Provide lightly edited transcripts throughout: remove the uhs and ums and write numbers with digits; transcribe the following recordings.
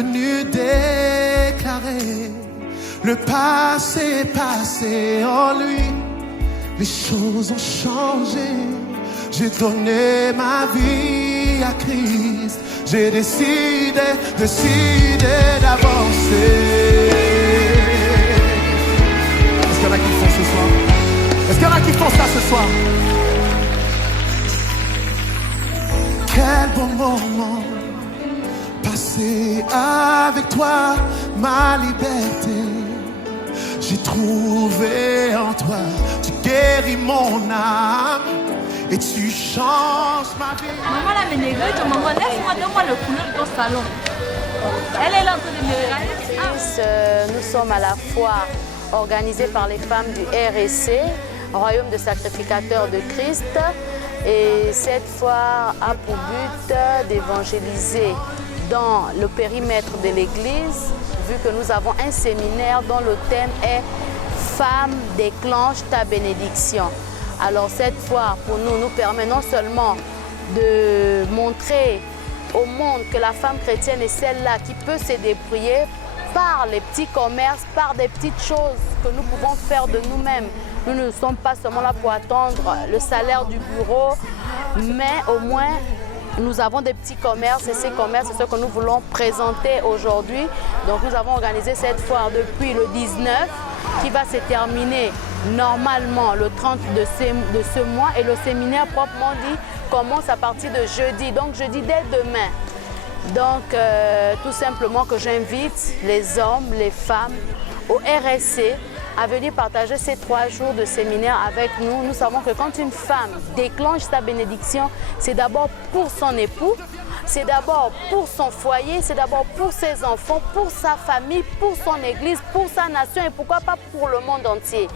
venu déclarer le passé passé en lui. Les choses ont changé. J'ai donné ma vie à Christ. J'ai décidé d'avancer. Est-ce qu'il y en a qui font ce soir? Est-ce qu'il y en a qui font ça ce soir? Quel bon moment passé avec toi, ma liberté. J'ai trouvé en toi, tu guéris mon âme et tu changes ma vie. Maman la ménégrite, maman, laisse-moi, donne-moi le couleur de ton salon. Elle est là en train de me regarder. Nous sommes à la foire organisée par les femmes du RSC, Royaume de Sacrificateurs de Christ. Et cette foire a pour but d'évangéliser dans le périmètre de l'Église, vu que nous avons un séminaire dont le thème est « Femme, déclenche ta bénédiction ». Alors cette foire, pour nous permet non seulement de montrer au monde que la femme chrétienne est celle-là qui peut se débrouiller par les petits commerces, par des petites choses que nous pouvons faire de nous-mêmes. Nous ne sommes pas seulement là pour attendre le salaire du bureau, mais au moins nous avons des petits commerces et ces commerces, c'est ce que nous voulons présenter aujourd'hui. Donc nous avons organisé cette foire depuis le 19 qui va se terminer normalement le 30 de ce mois et le séminaire proprement dit commence à partir de jeudi, donc jeudi dès demain. Donc tout simplement que j'invite les hommes, les femmes au RSC à venir partager ces 3 jours de séminaire avec nous. Nous savons que quand une femme déclenche sa bénédiction, c'est d'abord pour son époux, c'est d'abord pour son foyer, c'est d'abord pour ses enfants, pour sa famille, pour son église, pour sa nation et pourquoi pas pour le monde entier.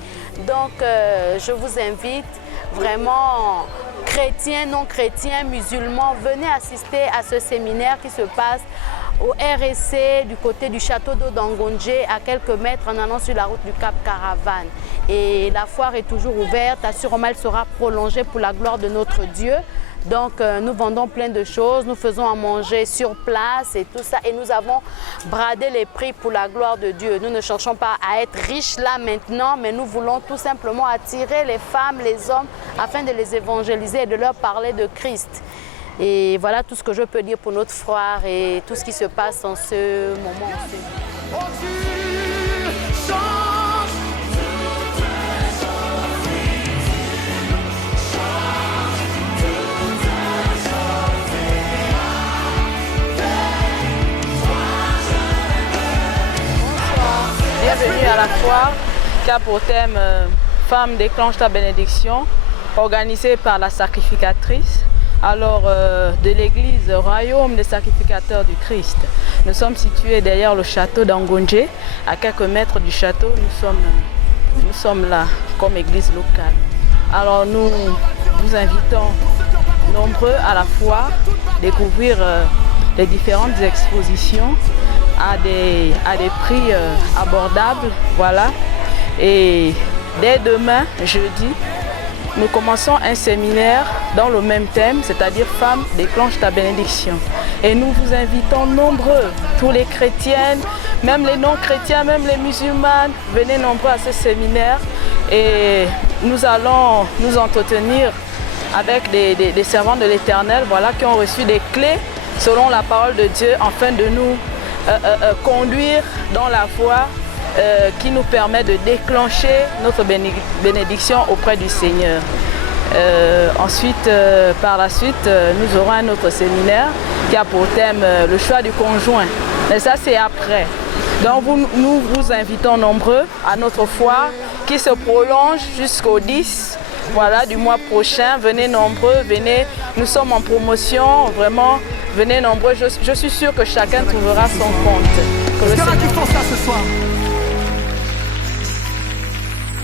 Donc je vous invite vraiment, chrétiens, non chrétiens, musulmans, venez assister à ce séminaire qui se passe au RSC du côté du château d'eau d'Angondje à quelques mètres en allant sur la route du Cap Caravane. Et la foire est toujours ouverte, assurément elle sera prolongée pour la gloire de notre Dieu. Donc nous vendons plein de choses, nous faisons à manger sur place et tout ça. Et nous avons bradé les prix pour la gloire de Dieu. Nous ne cherchons pas à être riches là maintenant, mais nous voulons tout simplement attirer les femmes, les hommes, afin de les évangéliser et de leur parler de Christ. Et voilà tout ce que je peux dire pour notre foire et tout ce qui se passe en ce moment aussi. Bienvenue à la foire qui a pour thème Femme déclenche ta bénédiction, organisée par la sacrificatrice. Alors, de l'église Royaume des Sacrificateurs du Christ. Nous sommes situés derrière le château d'Angondje, à quelques mètres du château. Nous sommes là comme église locale. Alors, nous vous invitons nombreux à la foire découvrir les différentes expositions à des prix abordables. Voilà. Et dès demain, jeudi, nous commençons un séminaire dans le même thème, c'est-à-dire « Femme, déclenche ta bénédiction ». Et nous vous invitons nombreux, tous les chrétiennes, même les non-chrétiens, même les musulmanes, venez nombreux à ce séminaire et nous allons nous entretenir avec des servants de l'Éternel, voilà, qui ont reçu des clés selon la parole de Dieu afin de nous conduire dans la voie qui nous permet de déclencher notre bénédiction auprès du Seigneur. Ensuite, par la suite, nous aurons un autre séminaire qui a pour thème le choix du conjoint. Mais ça, c'est après. Donc, nous vous invitons nombreux à notre foire qui se prolonge jusqu'au 10 voilà, du mois prochain. Venez nombreux, venez. Nous sommes en promotion, vraiment. Venez nombreux. Je suis sûre que chacun trouvera son compte. Est-ce qu'il y en a qui font ça ce soir?